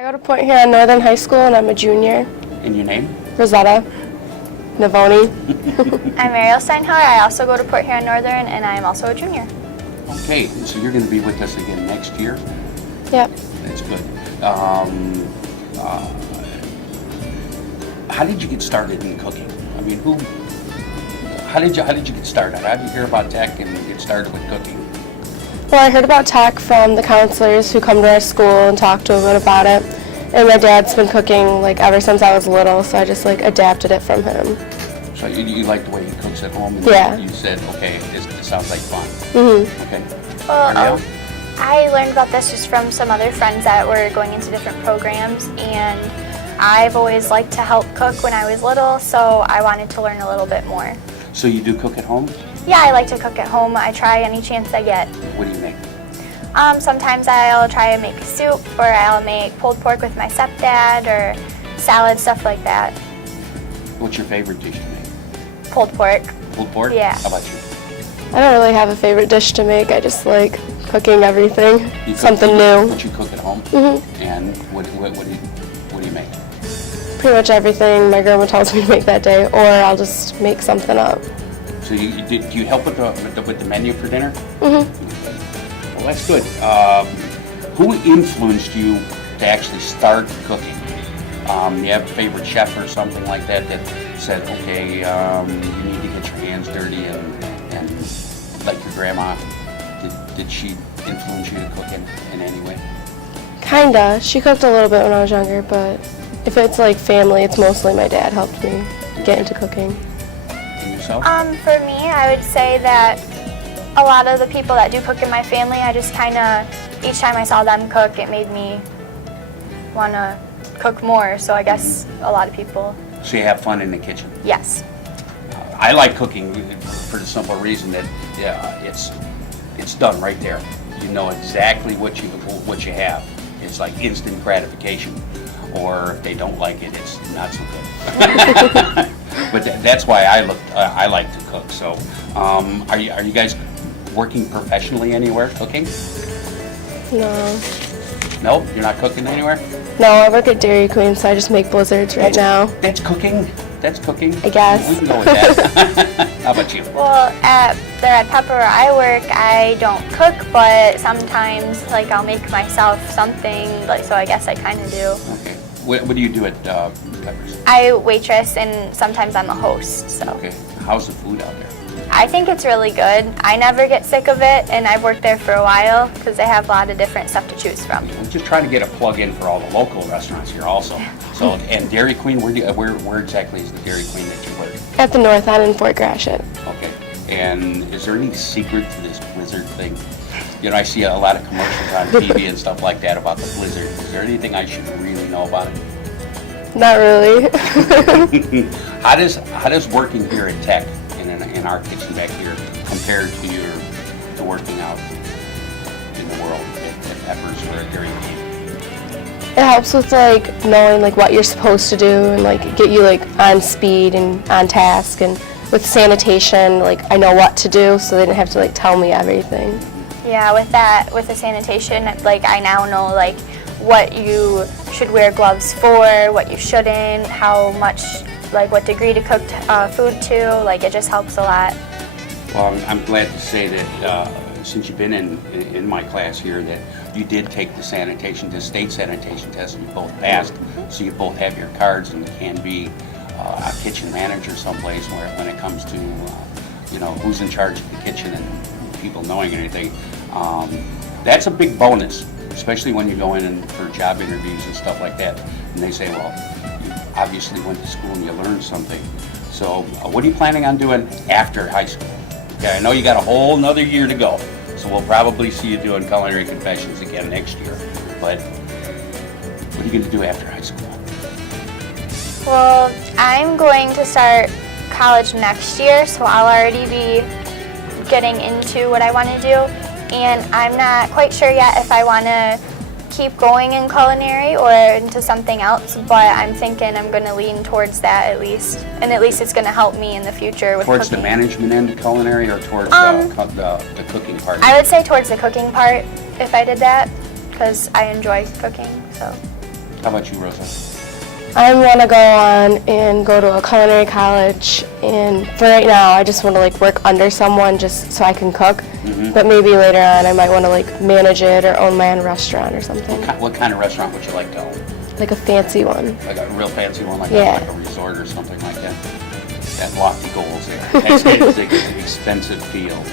I go to Point Huron Northern High School and I'm a junior. And your name? Rosetta Navoni. I'm Ariel Steinhauer. I also go to Port Huron Northern and I'm also a junior. Okay, so you're going to be with us again next year? Yep. That's good. How did you get started in cooking? I mean, how did you get started? How did you hear about tech and get started with cooking? Well, I heard about tech from the counselors who come to our school and talk to a bit about it. And my dad's been cooking like ever since I was little, so I just like adapted it from him. So you like the way he cooks at home? And Yeah. You said, okay, this sounds like fun. Mm-hmm. Okay. Well, Ariel? I learned about this just from some other friends that were going into different programs, and I've always liked to help cook when I was little, so I wanted to learn a little bit more. So you do cook at home? Yeah, I like to cook at home. I try any chance I get. What do you make? Sometimes I'll try to make soup, or I'll make pulled pork with my stepdad, or salad, stuff like that. What's your favorite dish to make? Pulled pork. Pulled pork? Yeah. How about you? I don't really have a favorite dish to make. I just like cooking everything, You cook- something new. What you cook at home? Mm-hmm. And what do you make? Pretty much everything my grandma tells me to make that day, or I'll just make something up. So do you help with the menu for dinner? Mm-hmm. Well, that's good. Who influenced you to actually start cooking? You have a favorite chef or something like that said, okay, you need to get your hands dirty and like your grandma. Did she influence you to cook in any way? Kinda. She cooked a little bit when I was younger, but if it's like family, it's mostly my dad helped me get into cooking. And yourself? For me, I would say that a lot of the people that do cook in my family, I just kind of, each time I saw them cook, it made me want to cook more. So I guess a lot of people, So you have fun in the kitchen? yes. I like cooking for the simple reason that it's done right there. You know exactly what you have. It's like instant gratification. Or if they don't like it, it's not so good. But that's why I like to cook. So, are you guys working professionally anywhere cooking? No. No, you're not cooking anywhere. No, I work at Dairy Queen, so I just make blizzards right now. That's cooking. That's cooking. I guess. We can go with that. How about you? Well, at Pepper where I work, I don't cook, but sometimes like I'll make myself something. Like so, I guess I kind of do. Okay. What do you do at Peppers? I waitress and sometimes I'm a host. So Okay. How's the food out there? I think it's really good. I never get sick of it, and I've worked there for a while because they have a lot of different stuff to choose from. I'm just trying to get a plug in for all the local restaurants here also. So, and Dairy Queen, where exactly is the Dairy Queen that you work? At the North End in Fort Gratiot. Okay. And is there any secret to this blizzard thing? You know, I see a lot of commercials on TV and stuff like that about the blizzard. Is there anything I should really know about it? Not really. How does working here at Tech in our kitchen back here compare to working out in the world at Peppers or at Dairy Queen? It helps with like knowing like what you're supposed to do and like get you like on speed and on task, and with sanitation like I know what to do, so they didn't have to like tell me everything. Yeah, with the sanitation, like I now know like what you should wear gloves for, what you shouldn't, how much, like what degree to cook food to. Like it just helps a lot. Well, I'm glad to say that since you've been in my class here, that you did take the state sanitation test, and you both passed. So you both have your cards and can be a kitchen manager someplace when it comes to who's in charge of the kitchen and people knowing anything. That's a big bonus, especially when you go in for job interviews and stuff like that. And they say, well, you obviously went to school and you learned something. So what are you planning on doing after high school? Okay, I know you got a whole nother year to go, so we'll probably see you doing Culinary Confessions again next year. But what are you going to do after high school? Well, I'm going to start college next year, so I'll already be getting into what I want to do. And I'm not quite sure yet if I want to keep going in culinary or into something else, but I'm thinking I'm going to lean towards that at least. And at least it's going to help me in the future with Towards cooking. the management end of culinary or towards the cooking part? I would say towards the cooking part if I did that, because I enjoy cooking. So. How about you, Rosa? I want to go on and go to a culinary college, and for right now I just want to like work under someone just so I can cook, but maybe later on I might want to like manage it or own my own restaurant or something. What kind of restaurant would you like to own? Like a fancy one. Like a real fancy one, like, Yeah. like a resort or something like that? That lofty goals there. That's it's an expensive field.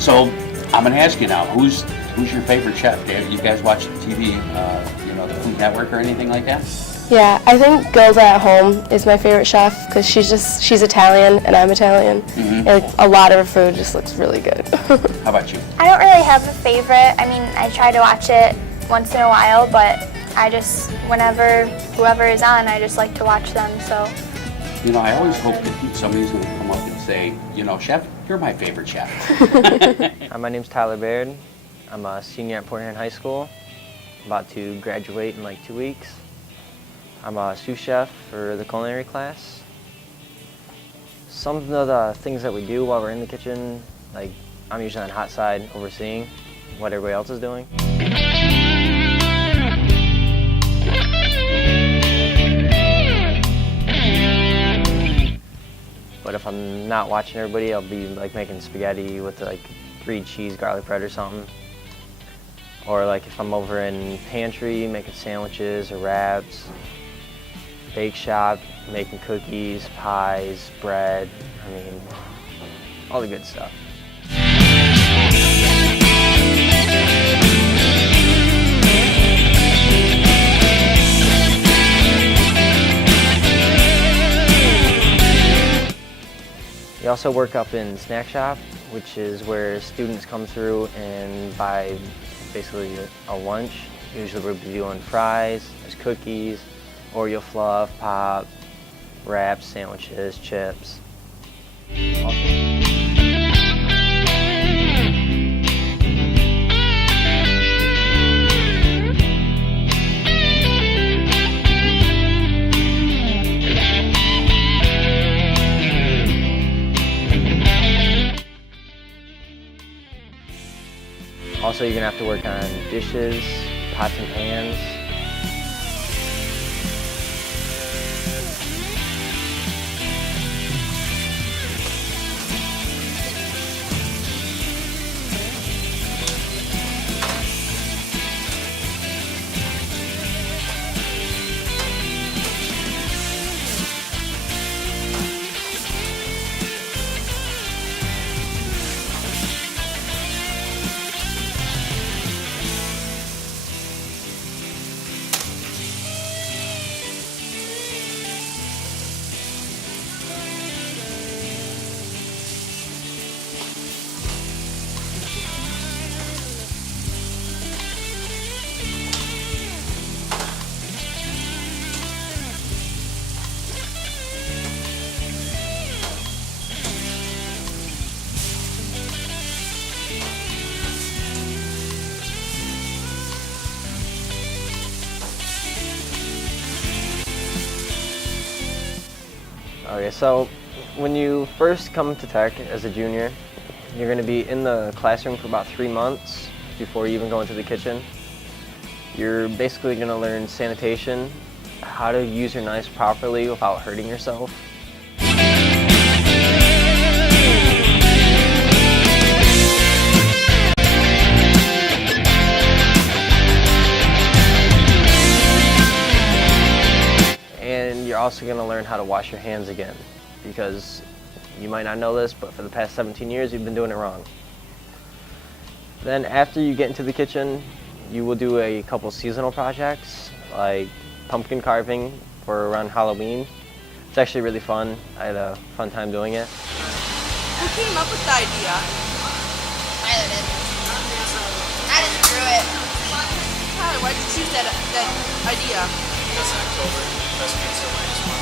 So I'm going to ask you now, who's your favorite chef? Do you guys watch the TV, the Food Network or anything like that? Yeah, I think Gilda at Home is my favorite chef because she's Italian and I'm Italian. And like, a lot of her food just looks really good. How about you? I don't really have a favorite. I mean, I try to watch it once in a while, but I just, whenever whoever is on, I just like to watch them, so. I always hope that somebody's going to come up and say, Chef, you're my favorite chef. Hi, my name's Tyler Baird. I'm a senior at Port Huron High School. I'm about to graduate in like 2 weeks. I'm a sous chef for the culinary class. Some of the things that we do while we're in the kitchen, like I'm usually on hot side overseeing what everybody else is doing. But if I'm not watching everybody, I'll be like making spaghetti with like grilled cheese, garlic bread or something. Or like if I'm over in pantry making sandwiches or wraps, bake shop, making cookies, pies, bread, all the good stuff. We also work up in snack shop, which is where students come through and buy basically a lunch. Usually we'll be doing fries, there's cookies, Oreo fluff, pop, wraps, sandwiches, chips. Also, you're gonna have to work on dishes, pots and pans. Okay, so when you first come to Tech as a junior, you're going to be in the classroom for about 3 months before you even go into the kitchen. You're basically going to learn sanitation, how to use your knives properly without hurting yourself. And you're also going to learn how to wash your hands again, because you might not know this, but for the past 17 years you've been doing it wrong. Then after you get into the kitchen, you will do a couple seasonal projects like pumpkin carving for around Halloween. It's actually really fun. I had a fun time doing it. Who came up with the idea? Tyler did. I just drew it. Tyler, why did you choose that idea? It's October, best pizza minus one.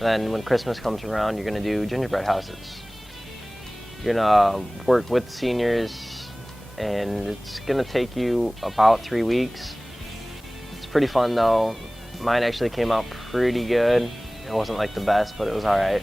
And then when Christmas comes around, you're gonna do gingerbread houses. You're gonna work with seniors, and it's gonna take you about 3 weeks. It's pretty fun though. Mine actually came out pretty good. It wasn't like the best, but it was all right.